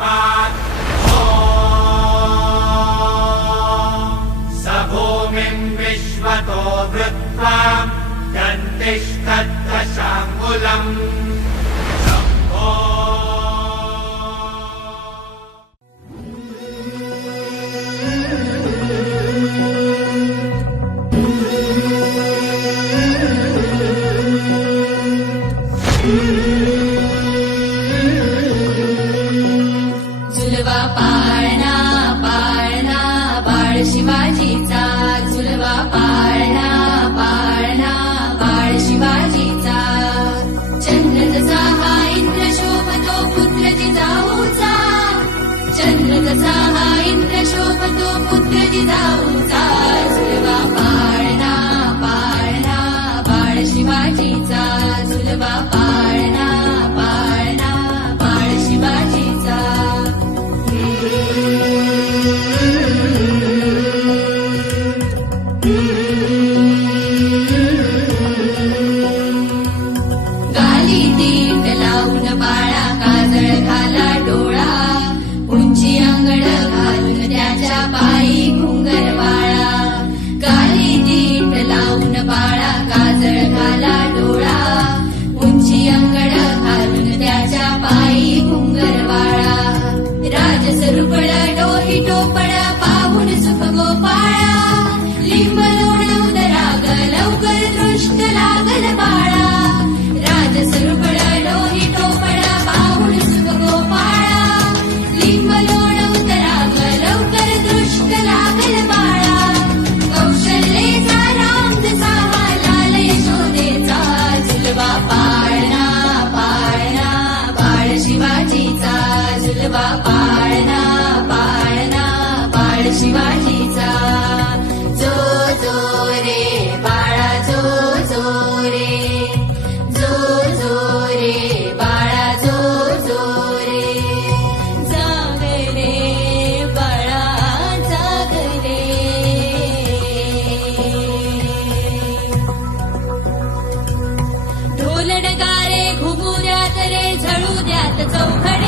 पात् स भूमिं विश्वतो वृत्वा दन्तिष्ठद्दशाङ्गुलम् झुलवा पाळणा पाळणा बाळ शिवाजीचा झुलवा पाळणा पाळणा बाळ शिवाजीचा चंद्र जसा हा इंद्र शोभतो पुत्र जिजाऊचा चंद्र जसा हा इंद्र शोभतो पुत्र जिजाऊचा झुलवा पाळणा पाळणा बाळ शिवाजीचा झुलवा पाळणा पाळणा बाळ शिवाजीचा गाली दीट लावून बाळा काजळ घाला डोळा उंची अंगड घालून त्याच्या पायी घुंगर वाळा गाली दीट लावून बाळा काजळ घाला डोळा उंची अंगड घालून त्याच्या पायी घुंगर वाळा राजसरुपळ डोही टोपळ पाहून सुख गोपाळा लिंब लोण उदराग लवकर दृष्ट लागल बाळा राजसरुपळ डोही टोपळ पाहून सुख गोपाळा लिंब लोण उदराग लवकर दृष्ट लागल बाळा कौशल्येचा राम जसा हा लाल यशोदेचा झुलवा पाळणा पाळणा बाळ शिवाजीचा झुलवा पाळणा पाळणा बाळ शिवाजीचा जो जो रे बाळा जो जो रे जो जो रे बाळा जो जो रे जाग रे बाळा जाग रे ढोल नगारे घुमू द्यात रे झळू द्यात चौघड